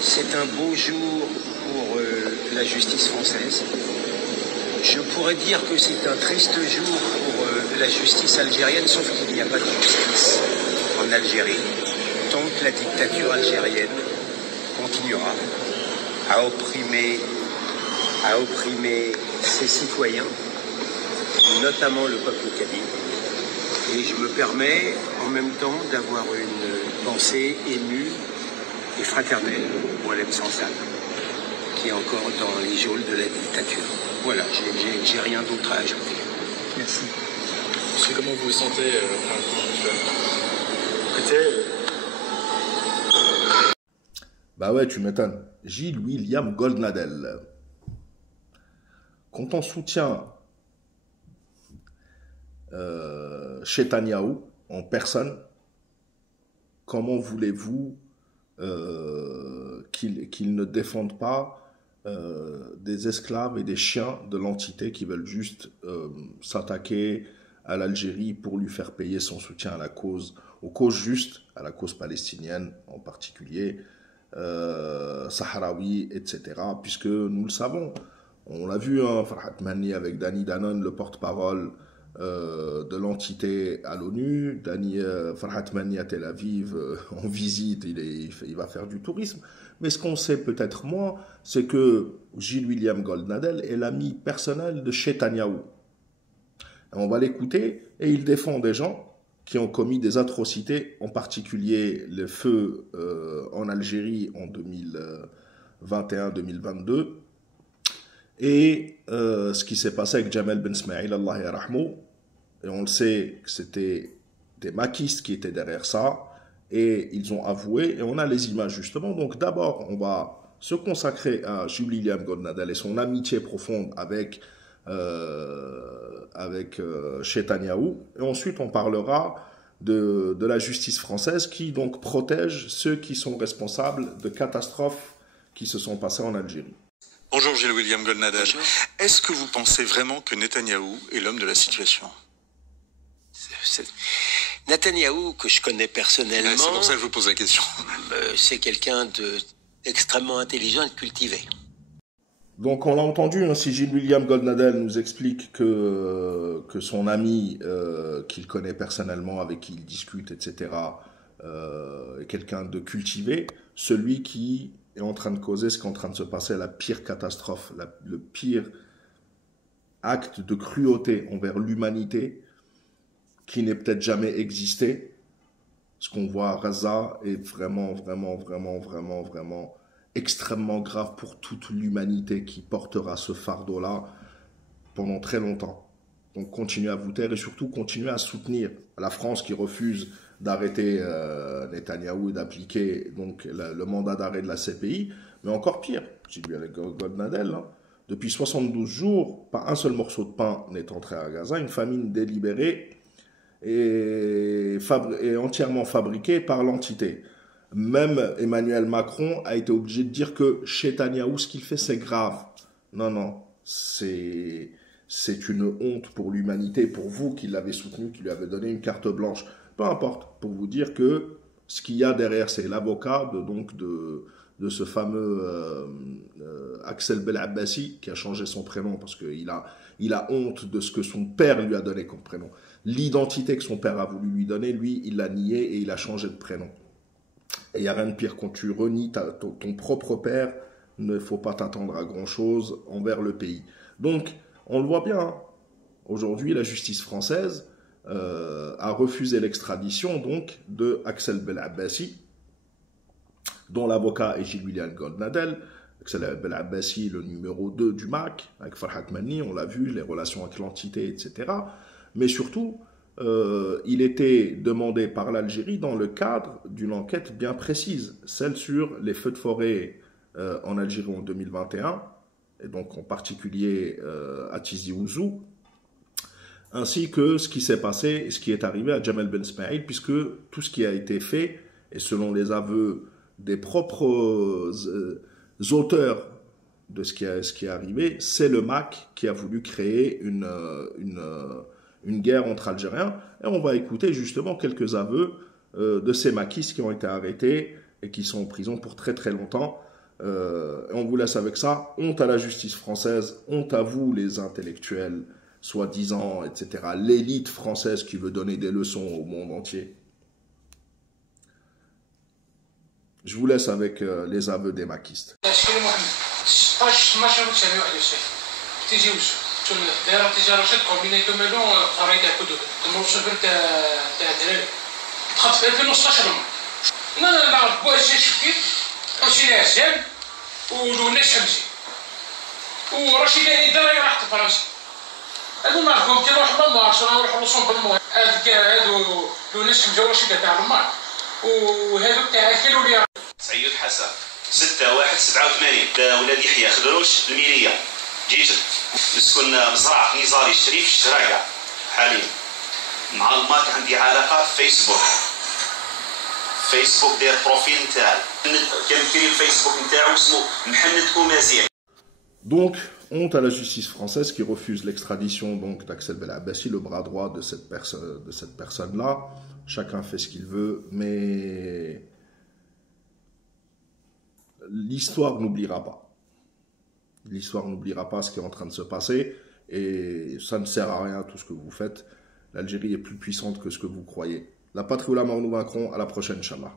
c'est un beau jour pour la justice française. Je pourrais dire que c'est un triste jour pour la justice algérienne, sauf qu'il n'y a pas de justice en Algérie, tant que la dictature algérienne continuera à opprimer ses citoyens, notamment le peuple kabyle. Et je me permets en même temps d'avoir une pensée émue et fraternelle pour Oualem Sansal, qui est encore dans les geôles de la dictature. Voilà, j'ai rien d'autre à ajouter. Merci. Monsieur, comment vous vous sentez Écoutez. Bah ouais, tu m'étonnes. Gilles William Goldnadel. Quand on soutient Netanyahou en personne, comment voulez-vous qu'il ne défende pas des esclaves et des chiens de l'entité qui veulent juste s'attaquer à l'Algérie pour lui faire payer son soutien à la cause, aux causes justes, à la cause palestinienne en particulier, sahraoui, etc. Puisque nous le savons, on l'a vu, hein, Farhat Mani avec Danny Danon, le porte-parole de l'entité à l'ONU, Farhat Mani à Tel Aviv en visite, il va faire du tourisme. Mais ce qu'on sait peut-être moins, c'est que Gilles William Goldnadel est l'ami personnel de Netanyahou. On va l'écouter et il défend des gens qui ont commis des atrocités, en particulier le feu en Algérie en 2021-2022 et ce qui s'est passé avec Jamal Ben Smaïl, Allah yarahmou. Et on le sait que c'était des maquistes qui étaient derrière ça. Et ils ont avoué, et on a les images justement. Donc d'abord, on va se consacrer à Gilles William Goldnadel et son amitié profonde avec Netanyahou. Et ensuite, on parlera de la justice française qui donc protège ceux qui sont responsables de catastrophes qui se sont passées en Algérie. Bonjour Gilles William Goldnadel. Est-ce que vous pensez vraiment que Netanyahou est l'homme de la situation ? Netanyahou, que je connais personnellement, c'est pour ça que je vous pose la question. C'est quelqu'un d'extrêmement intelligent et cultivé. Donc on l'a entendu, hein, si Gilles William Goldnadel nous explique que son ami, qu'il connaît personnellement, avec qui il discute, etc., est quelqu'un de cultivé, celui qui est en train de causer ce qui est en train de se passer, la pire catastrophe, le pire acte de cruauté envers l'humanité, qui n'ait peut-être jamais existé. Ce qu'on voit à Gaza est vraiment extrêmement grave pour toute l'humanité qui portera ce fardeau-là pendant très longtemps. Donc continuez à vous taire et surtout continuez à soutenir la France qui refuse d'arrêter Netanyahou et d'appliquer donc le mandat d'arrêt de la CPI. Mais encore pire, j'ai vu avec Goldnadel, hein, depuis 72 jours, pas un seul morceau de pain n'est entré à Gaza, une famine délibérée et entièrement fabriqué par l'entité. Même Emmanuel Macron a été obligé de dire que Netanyahou, ce qu'il fait, c'est grave. Non, c'est une honte pour l'humanité, pour vous qui l'avez soutenu, qui lui avez donné une carte blanche. Peu importe, pour vous dire que ce qu'il y a derrière, c'est l'avocat de ce fameux Axel Belabbasi, qui a changé son prénom parce qu'il a honte de ce que son père lui a donné comme prénom. L'identité que son père a voulu lui donner, lui, il l'a nié et il a changé de prénom. Et il n'y a rien de pire quand tu renies ton propre père, il ne faut pas t'attendre à grand-chose envers le pays. Donc, on le voit bien, hein. Aujourd'hui, la justice française a refusé l'extradition donc de Axel Belabbasi, dont l'avocat est Gilles William Goldnadel. Axel Belabbasi, le numéro 2 du MAC, avec Farhat Mani, on l'a vu, les relations avec l'entité, etc. Mais surtout, il était demandé par l'Algérie dans le cadre d'une enquête bien précise, celle sur les feux de forêt en Algérie en 2021, et donc en particulier à Tizi Ouzou, ainsi que ce qui s'est passé, ce qui est arrivé à Jamal Ben Smaïl, puisque tout ce qui a été fait, et selon les aveux des propres auteurs de ce qui est arrivé, c'est le MAC qui a voulu créer une guerre entre Algériens. Et on va écouter justement quelques aveux de ces maquistes qui ont été arrêtés et qui sont en prison pour très très longtemps. On vous laisse avec ça. Honte à la justice française, honte à vous les intellectuels, soi-disant, etc. L'élite française qui veut donner des leçons au monde entier. Je vous laisse avec les aveux des maquistes. هذو معكم كي نروح للمارش نروح نوصل بالمول هادو نسهم جا رشيدة تاع المار وهادو تاع كيلو لي سعيد حسن 6/1/87 ولاد يحيى خضروش الميريه جيجر نسكن مزرعه نزاري الشريف الشرايع حاليا مع الماك عندي علاقه في فيسبوك داير بروفيل نتاعي كان كاين الفيسبوك نتاعو اسمه محمد كومازي. Donc, honte à la justice française qui refuse l'extradition donc d'Axel Belabassi, le bras droit de cette personne-là. Chacun fait ce qu'il veut, mais l'histoire n'oubliera pas. L'histoire n'oubliera pas ce qui est en train de se passer, et ça ne sert à rien tout ce que vous faites. L'Algérie est plus puissante que ce que vous croyez. La patrie ou la mort, nous vaincrons. À la prochaine, Inch'Allah.